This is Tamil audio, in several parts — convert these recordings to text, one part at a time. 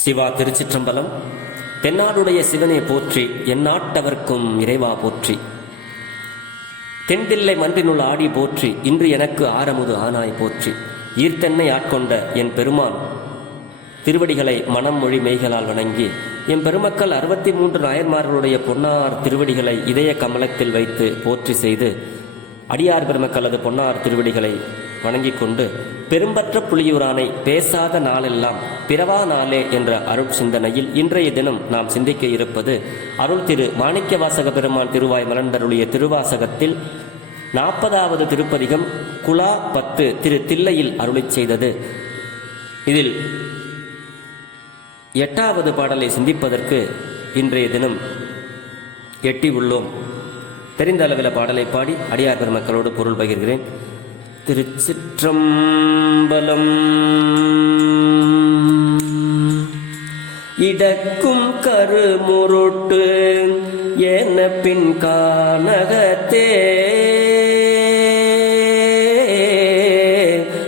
சிவா திருச்சிற்றம்பலம். தென்னாடுடைய சிவனை போற்றி எந்நாட்டவர்க்கும் இறைவா போற்றி. தென்தில்லை மன்றினுள் ஆடி போற்றி இன்று எனக்கு ஆரமுது ஆனாய் போற்றி. ஈர்த்தென்னை ஆட்கொண்ட என் பெருமான் திருவடிகளை மனம் மொழி மெய்களால் வணங்கி என் பெருமக்கள் அறுபத்தி மூன்று நாயன்மார்களுடைய பொன்னார் திருவடிகளை இதய கமலத்தில் வைத்து போற்றி செய்து அடியார் பெருமக்களது பொன்னார் திருவடிகளை வணங்கிக் கொண்டு பெரும்பற்ற புலியூரானை பேசாத நாளெல்லாம் பிறவா நாளே என்ற அருள் சிந்தனையில் இன்றைய தினம் நாம் சிந்திக்க இருப்பது அருள் திரு மாணிக்கவாசக பெருமான் திருவாய் மலர்ந்தருளிய திருவாசகத்தில் நாற்பதாவது திருப்பதிகம் குலா பத்து திரு தில்லையில் அருளை செய்தது. இதில் எட்டாவது பாடலை சிந்திப்பதற்கு இன்றைய தினம் எட்டி உள்ளோம். தெரிந்த அளவில் பாடலை பாடி அடியார் பெருமக்களோடு பொருள் பகிர்கிறேன். திருச்சிற்றம்பலம். இடக்கும் கருமுருட்டு என பின் கானகத்தே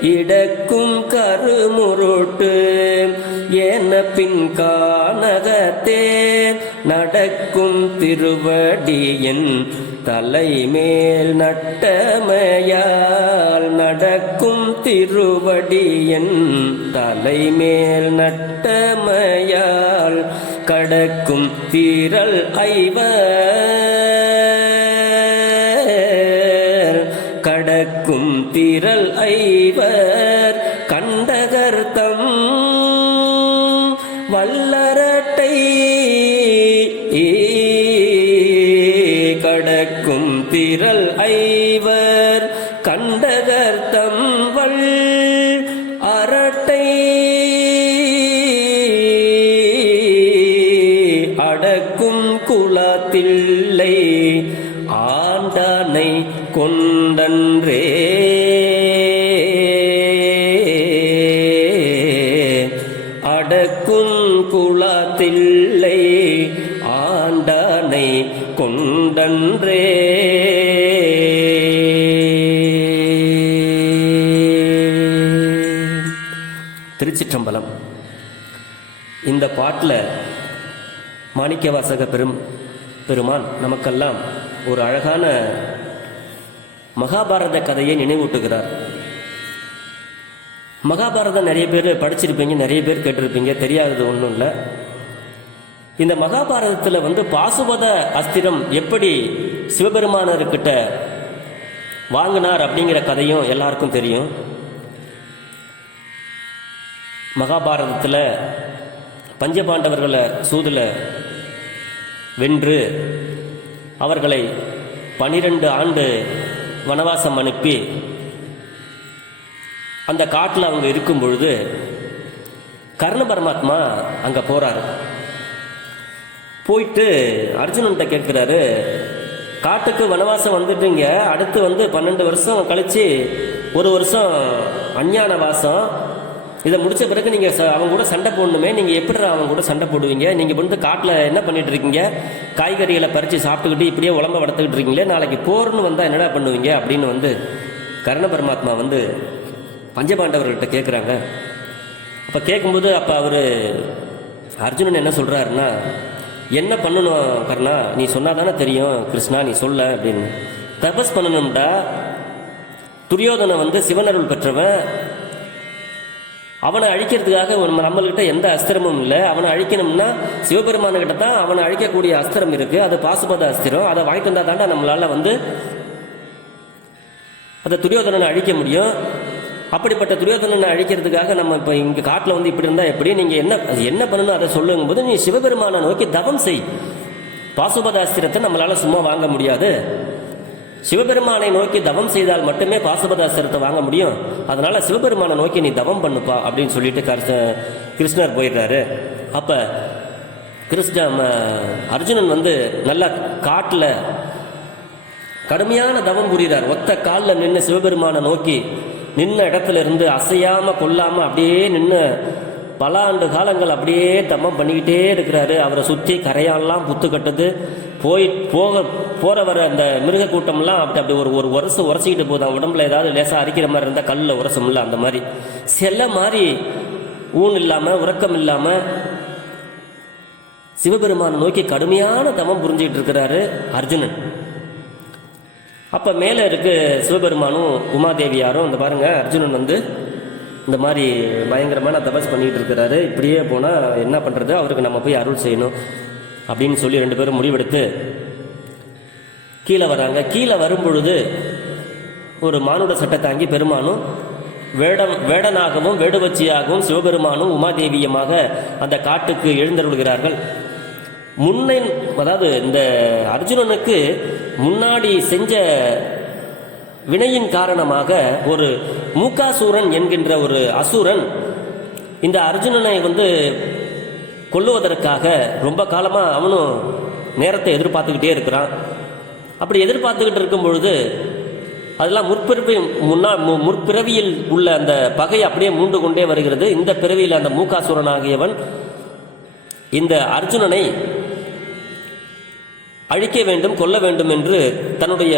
இடக்கும் கருமுருட்டு பின் காணகத்தே நடக்கும் திருவடியின் தலைமேல் நட்டமையால் நடக்கும் திருவடியின் தலைமேல் நட்டமையால் கடக்கும் தீரல் ஐவர் கடக்கும் திரள் ஐவர். கொண்டன்றே. அடக்கும் குளத்தில்லை ஆண்டானை கொண்டன்றே. திருச்சிற்றம்பலம். இந்த பாட்டில் மாணிக்கவாசக பெரும் பெருமான் நமக்கெல்லாம் ஒரு அழகான மகாபாரத கதையை நினைவூட்டுகிறார். மகாபாரதம் நிறைய பேர் படிச்சிருப்பீங்க நிறைய பேர் கேட்டிருப்பீங்க தெரியாதது ஒன்றும் இல்லை. இந்த மகாபாரதத்தில் வந்து பாசுபத அஸ்திரம் எப்படி சிவபெருமானர்கிட்ட வாங்கினார் அப்படிங்கிற கதையும் எல்லாருக்கும் தெரியும். மகாபாரதத்தில் பஞ்சபாண்டவர்களை சூதில் வென்று அவர்களை பனிரெண்டு ஆண்டு வனவாசம் அனுப்பி அந்த காட்டில் அவங்க இருக்கும் பொழுது கர்ண பரமாத்மா அங்கே போகிறாரு போயிட்டு அர்ஜுனன்கிட்ட கேட்குறாரு காட்டுக்கு வனவாசம் வந்துட்டீங்க. அடுத்து வந்து பன்னெண்டு வருஷம் கழித்து ஒரு வருஷம் அஞ்ஞான வாசம் இதை முடிச்ச பிறகு நீங்கள் ச அவங்க கூட சண்டை போடணுமே. நீங்கள் எப்படி அவங்க கூட சண்டை போடுவீங்க? நீங்கள் வந்து காட்டில் என்ன பண்ணிட்டு இருக்கீங்க? காய்கறிகளை பறித்து சாப்பிட்டுக்கிட்டு இப்படியே உடம்ப வளர்த்துக்கிட்டு இருக்கீங்களே நாளைக்கு போர்னு வந்தால் என்னடா பண்ணுவீங்க? அப்படின்னு வந்து கர்ண பரமாத்மா வந்து பஞ்சபாண்டவர்கள்ட்ட கேட்குறாங்க அப்போ கேட்கும்போது அப்போ அவர் அர்ஜுனன் என்ன சொல்கிறாருன்னா என்ன பண்ணணும் கர்ணா? நீ சொன்னால் தானே தெரியும். கிருஷ்ணா நீ சொல்ல அப்படின்னு. தபஸ் பண்ணணும்டா. துரியோதனை வந்து சிவனருள் பெற்றவன். அவனை அழிக்கிறதுக்காக நம்ம நம்மள்கிட்ட எந்த அஸ்திரமும் இல்லை. அவனை அழிக்கணும்னா சிவபெருமானுக்கிட்ட தான் அவனை அழிக்கக்கூடிய அஸ்திரம் இருக்குது அது பாசுபத அஸ்திரம். அதை வாங்கிட்டு வந்தால் தாண்டா நம்மளால் வந்து அதை துரியோதனனை அழிக்க முடியும். அப்படிப்பட்ட துரியோதனனை அழிக்கிறதுக்காக நம்ம இப்போ இங்கே காட்டில் வந்து இப்படி இருந்தால் எப்படி? நீங்கள் என்ன என்ன பண்ணணும் அதை சொல்லுங்கும் போது நீ சிவபெருமானை நோக்கி தவம் செய். பாசுபதாஸ்திரத்தை நம்மளால் சும்மா வாங்க முடியாது. சிவபெருமானை நோக்கி தவம் செய்தால் மட்டுமே பாசுபதாஸ்திரத்தை வாங்க முடியும். அதனால சிவபெருமானை நோக்கி நீ தவம் பண்ணுப்பா அப்படின்னு சொல்லிட்டு கர்ஷ கிருஷ்ணர் போயிடுறாரு. அப்போ கிருஷ்ண அர்ஜுனன் வந்து நல்லா காட்டில் கடுமையான தவம் புரிகிறார் ஒத்த காலில் நின்று சிவபெருமானை நோக்கி நின்ன இடத்துல இருந்து அசையாம கொல்லாம அப்படியே நின்று பல ஆண்டு காலங்கள் அப்படியே தம்மம் பண்ணிக்கிட்டே இருக்கிறாரு. அவரை சுற்றி கரையான்லாம் புத்து கட்டுது. போய் போக போற வர அந்த மிருக கூட்டம்லாம் அப்படி அப்படி ஒரு ஒரு உரசு உரசிக்கிட்டு போதும் உடம்புல ஏதாவது லேசாக அரிக்கிற மாதிரி இருந்தால் கல்லில் உரசும்ல அந்த மாதிரி. செல்ல மாதிரி ஊன் இல்லாமல் உறக்கம் இல்லாமல் சிவபெருமானை நோக்கி கடுமையான தவம் புரிஞ்சுக்கிட்டு இருக்கிறாரு அர்ஜுனன். அப்போ மேலே இருக்கு சிவபெருமானும் உமாதேவியாரும். இந்த பாருங்க அர்ஜுனன் வந்து இந்த மாதிரி பயங்கரமான தபஸ் பண்ணிட்டு இருக்கிறாரு. இப்படியே போனால் என்ன பண்ணுறது அவருக்கு நம்ம போய் அருள் செய்யணும். அப்படின்னு சொல்லி ரெண்டு பேரும் முடிவெடுத்து கீழே வராங்க. கீழே வரும்பொழுது ஒரு மானுட சட்டை தாங்கி பெருமானும் வேடம் வேடனாகவும் வேடுவச்சியாகவும் சிவபெருமானும் உமாதேவியுமாக அந்த காட்டுக்கு எழுந்தருள்கிறார்கள். முன்னை அதாவது இந்த அர்ஜுனனுக்கு முன்னாடி செஞ்ச வினையின் காரணமாக ஒரு மூக்காசூரன் என்கின்ற ஒரு அசுரன் இந்த அர்ஜுனனை வந்து கொல்லுவதற்காக ரொம்ப காலமாக அவனும் நேரத்தை எதிர்பார்த்துக்கிட்டே இருக்கிறான். அப்படி எதிர்பார்த்துக்கிட்டு இருக்கும் பொழுது அதெல்லாம் முற்பிறவி முன்னா மு- முற்பிறவியில் உள்ள அந்த பகை அப்படியே மூண்டு கொண்டே வருகிறது. இந்த பிறவியில் அந்த மூகாசுரன் ஆகியவன் இந்த அர்ஜுனனை அழிக்க வேண்டும் கொல்ல வேண்டும் என்று தன்னுடைய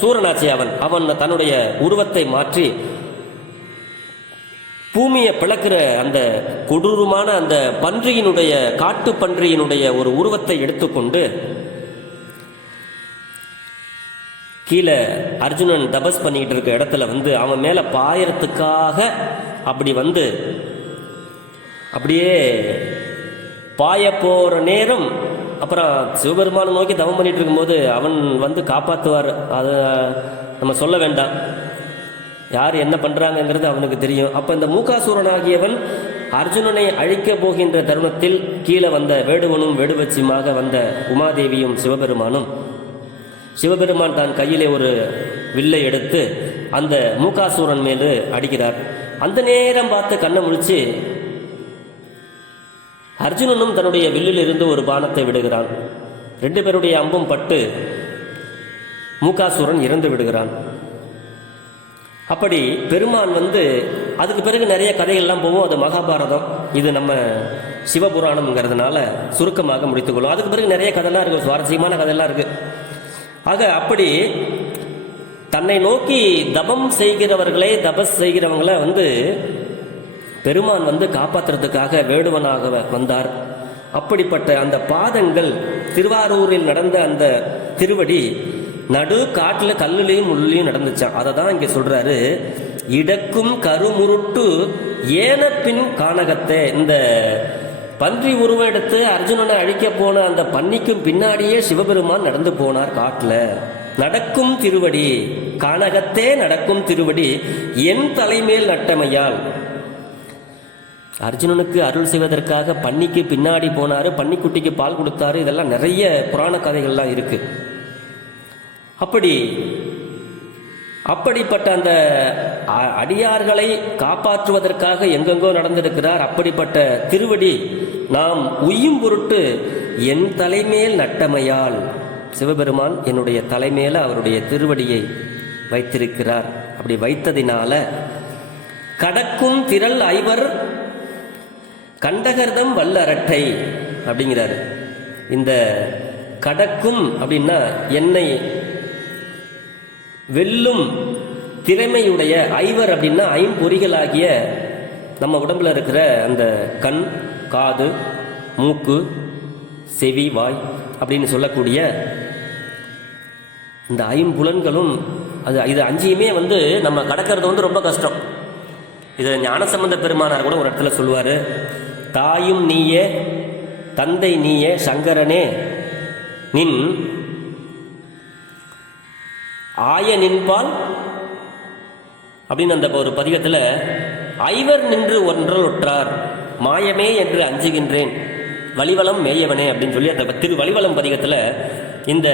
சூரனாச்சி அவன் அவன் தன்னுடைய உருவத்தை மாற்றி பூமியை பிளக்கிற அந்த கொடூரமான அந்த பன்றியினுடைய காட்டு பன்றியினுடைய ஒரு உருவத்தை எடுத்துக்கொண்டு கீழே அர்ஜுனன் தபஸ் பண்ணிக்கிட்டு இருக்க இடத்துல வந்து அவன் மேலே பாயறதுக்காக அப்படி வந்து அப்படியே பாய போகிற நேரம் அப்புறம் சிவபெருமானை நோக்கி தவம் பண்ணிட்டு இருக்கும்போது அவன் வந்து காப்பாற்றுவார் அதை நம்ம சொல்ல வேண்டாம். யார் என்ன பண்ணுறாங்கங்கிறது அவனுக்கு தெரியும். அப்போ இந்த மூகாசூரன் ஆகியவன் அர்ஜுனனை அழிக்கப் போகின்ற தருணத்தில் கீழே வந்த வேடுவனும் வேடுவச்சியுமாக வந்த உமாதேவியும் சிவபெருமானும். சிவபெருமான் தான் கையிலே ஒரு வில்லை எடுத்து அந்த மூகாசூரன் மேலு அடிக்கிறார். அந்த நேரம் பார்த்து கண்ணை முழிச்சு அர்ஜுனனும் தன்னுடைய வில்லில் இருந்து ஒரு பானத்தை விடுகிறான். ரெண்டு பேருடைய அம்பும் பட்டு மூகாசூரன் இறந்து விடுகிறான். அப்படி பெருமான் வந்து அதுக்கு பிறகு நிறைய கதைகள்லாம் போகும். அது மகாபாரதம். இது நம்ம சிவபுராணம்ங்கிறதுனால சுருக்கமாக முடித்துக்கொள்ளும் அதுக்கு பிறகு நிறைய கதைலாம் இருக்கு. சுவாரஸ்யமான கதையெல்லாம் இருக்கு. ஆக அப்படி தன்னை நோக்கி தபம் செய்கிறவர்களே தபஸ் செய்கிறவங்கள வந்து பெருமான் வந்து காப்பாற்றுறதுக்காக வேடுவனாக வந்தார். அப்படிப்பட்ட அந்த பாதங்கள் திருவாரூரில் நடந்த அந்த திருவடி நடு காட்டில் கல்லுலையும் முள்ளையும் நடந்துச்சான் அதை தான் இங்கே சொல்கிறாரு இடக்கும் கருமுருட்டு ஏன பின் கானகத்தே. இந்த பன்றி உருவம் எடுத்து அர்ஜுனனை அழிக்க போன அந்த பன்னிக்கும் பின்னாடியே சிவபெருமான் நடந்து போனார் காட்டில். நடக்கும் திருவடி கானகத்தே நடக்கும் திருவடி என் தலைமேல் நட்டமையால். அர்ஜுனனுக்கு அருள் செய்வதற்காக பன்னிக்கு பின்னாடி போனாரு பன்னிக்குட்டிக்கு பால் கொடுத்தாரு. இதெல்லாம் நிறைய புராண கதைகள்லாம் இருக்குது அப்படி அப்படிப்பட்ட அந்த அ- அடியார்களை காப்பாற்றுவதற்காக எங்கெங்கோ நடந்திருக்கிறார். அப்படிப்பட்ட திருவடி நாம் உய்யும் பொருட்டு என் தலைமேல் நட்டமையால் சிவபெருமான் என்னுடைய தலைமேல அவருடைய திருவடியை வைத்திருக்கிறார். அப்படி வைத்ததினால கடக்கும் திரள் ஐவர் கண்டகர்தம் வல்லரட்டை அப்படிங்கிறாரு. இந்த கடக்கும் அப்படின்னா என்னை வெல்லும் திறமையுடைய ஐவர் அப்படின்னா ஐம்பொறிகளாகிய நம்ம உடம்புல இருக்கிற அந்த கண் காது மூக்கு செவி வாய் அப்படின்னு சொல்லக்கூடிய இந்த ஐம்புலன்களும் அது இது அஞ்சையுமே வந்து நம்ம கடக்கிறது வந்து ரொம்ப கஷ்டம். இது ஞானசம்பந்த பெருமானார் கூட ஒரு இடத்துல சொல்லுவார். தாயும் நீயே தந்தை நீயே சங்கரனே நின் ஆய நின்பால் அப்படின்னு அந்த ஒரு பதிகத்தில் ஐவர் நின்று ஒன்றல் ஒற்றார் மாயமே என்று அஞ்சுகின்றேன் வலிவலம் மேயவனே அப்படின்னு சொல்லி அந்த திரு வலிவலம் பதிகத்தில் இந்த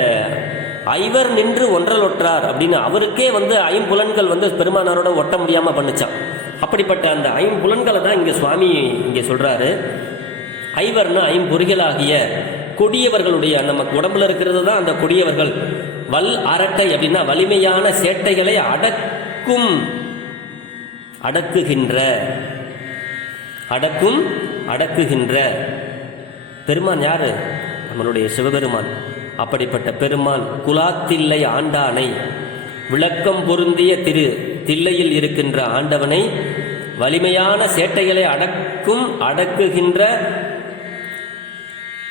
ஐவர் நின்று ஒன்றல் ஒற்றார் அப்படின்னு அவருக்கே வந்து ஐம்புலன்கள் வந்து பெருமானாரோட ஒட்ட முடியாமல் பண்ணுச்சான் அப்படிப்பட்ட அந்த ஐம்புலன்களை தான் இங்கே சுவாமி இங்கே சொல்கிறாரு ஐவர்னா ஐம்பொறிகளாகிய கொடியவர்களுடைய நமக்கு உடம்புல இருக்கிறது தான் அந்த கொடியவர்கள். வல் அரட்டை அப்படின்னா வலிமையான சேட்டைகளை அடக்கும் அடக்குகின்ற அடக்கும் அடக்குகின்ற. பெருமான் யாரு? நம்மளுடைய சிவபெருமான். அப்படிப்பட்ட பெருமான் குலாத்தில்லை ஆண்டானை. விளக்கம் பொருந்திய திரு தில்லையில் இருக்கின்ற ஆண்டவனை வலிமையான சேட்டைகளை அடக்கும் அடக்குகின்ற.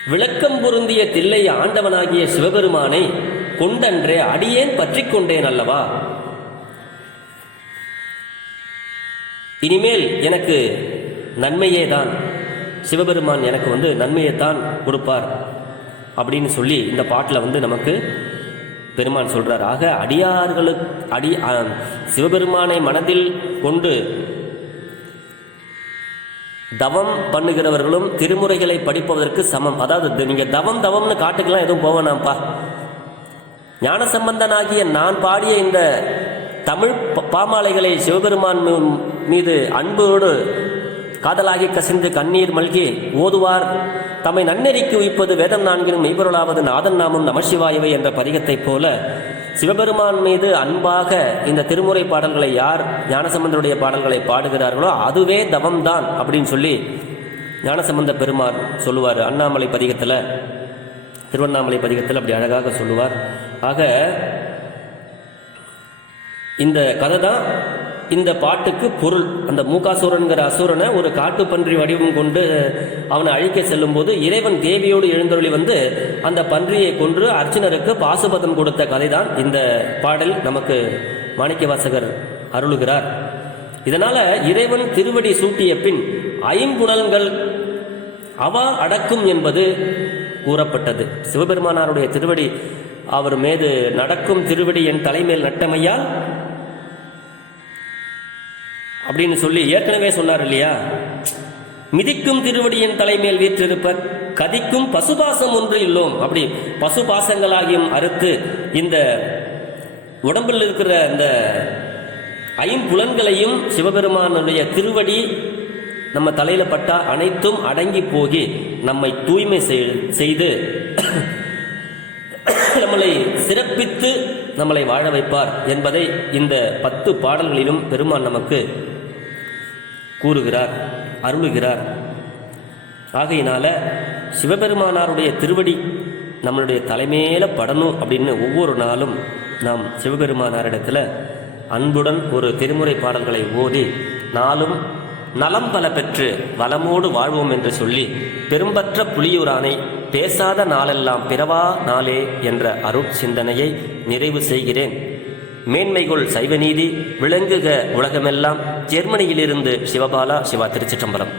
விளக்கம் பொருந்திய தில்லை ஆண்டவனாகிய சிவபெருமானை கொண்டன்றே அடியேன் பற்றி கொண்டேன் அல்லவா? இனிமேல் எனக்கு நன்மையே தான் சிவபெருமான் எனக்கு வந்து நன்மையை தான் கொடுப்பார் அப்படின்னு சொல்லி இந்த பாட்டில் வந்து நமக்கு பெருமான் சொல்கிறார் ஆக அடியார்களுக்கு அடி சிவபெருமானை மனதில் கொண்டு தவம் பண்ணுகிறவர்களும் திருமுறைகளை படிப்பதற்கு சமம். அதாவது நீங்கள் தவம் தவம்னு காட்டுக்கெல்லாம் எதுவும் போவேனாம்ப்பா ஞானசம்பந்தனாகிய நான் பாடிய இந்த தமிழ் பாமாலைகளை சிவபெருமான் மீது அன்போடு காதலாகி கசிந்து கண்ணீர் மல்கி ஓதுவார். தம்மை நன்னெறிக்கு உயிப்பது வேதம் நான்கினும் மெய்பொருளாவது நாதன் நாமும் நமசிவாயவை என்ற பதிகத்தைப் போல சிவபெருமான் மீது அன்பாக இந்த திருமுறை பாடல்களை யார் ஞானசம்பந்தருடைய பாடல்களை பாடுகிறார்களோ அதுவே தவம்தான் அப்படின்னு சொல்லி ஞானசம்பந்த பெருமான் சொல்லுவார் அண்ணாமலை பதிகத்தில். திருவண்ணாமலை பதிகத்தில் அப்படி அழகாக சொல்லுவார். ஆக இந்த கதை தான் இந்த பாட்டுக்கு பொருள். அந்த மூகாசுரன்கிற அசுரனை ஒரு காட்டுப்பன்றி வடிவம் கொண்டு அவனை அழிக்க செல்லும்போது இறைவன் தேவியோடு எழுந்தொழி வந்து அந்த பன்றியை கொன்று அர்ச்சுனருக்கு பாசுபதம் கொடுத்த கதை தான் இந்த பாடல் நமக்கு மாணிக்கவாசகர் அருளுகிறார். இதனால இறைவன் திருவடி சூட்டிய பின் ஐம்புணல்கள் அவா அடக்கும் என்பது கூறப்பட்டது. சிவபெருமானாருடைய திருவடி அவர் மீது நடக்கும் திருவடி என் தலைமேல் நட்டமையால் அப்படின்னு சொல்லி ஏற்கனவே சொன்னார் இல்லையா? மிதிக்கும் திருவடியின் தலைமேல் வீற்றிருப்பர் கதிக்கும் பசுபாசம் ஒன்று இல்லோம். அப்படி பசுபாசங்களாகியும் அறுத்து இந்த உடம்பில் இருக்கிற இந்த ஐம்புலன்களையும் சிவபெருமானுடைய திருவடி நம்ம தலையில பட்டா அனைத்தும் அடங்கி போகி நம்மை தூய்மை செய்து நம்மளை சிறப்பித்து நம்மளை வாழ வைப்பார் என்பதை இந்த பத்து பாடல்களிலும் பெருமான் நமக்கு கூறுகிறார் அருளுகிறார். ஆகையினால சிவபெருமானாருடைய திருவடி நம்மளுடைய தலைமையில படணும் அப்படின்னு ஒவ்வொரு நாளும் நாம் சிவபெருமானாரிடத்துல அன்புடன் ஒரு திருமுறை பாடல்களை ஓதி நாளும் நலம் பல பெற்று வளமோடு வாழ்வோம் என்று சொல்லி பெரும்பற்ற புலியூரானை பேசாத நாளெல்லாம் பிறவா நாளே என்ற அருட் சிந்தனையை நிறைவு செய்கிறேன். மேன்மைகொள் சைவநீதி விளங்குக உலகமெல்லாம். ஜெர்மனியிலிருந்து சிவபாலா சிவா திருச்சிற்றம்பலம்.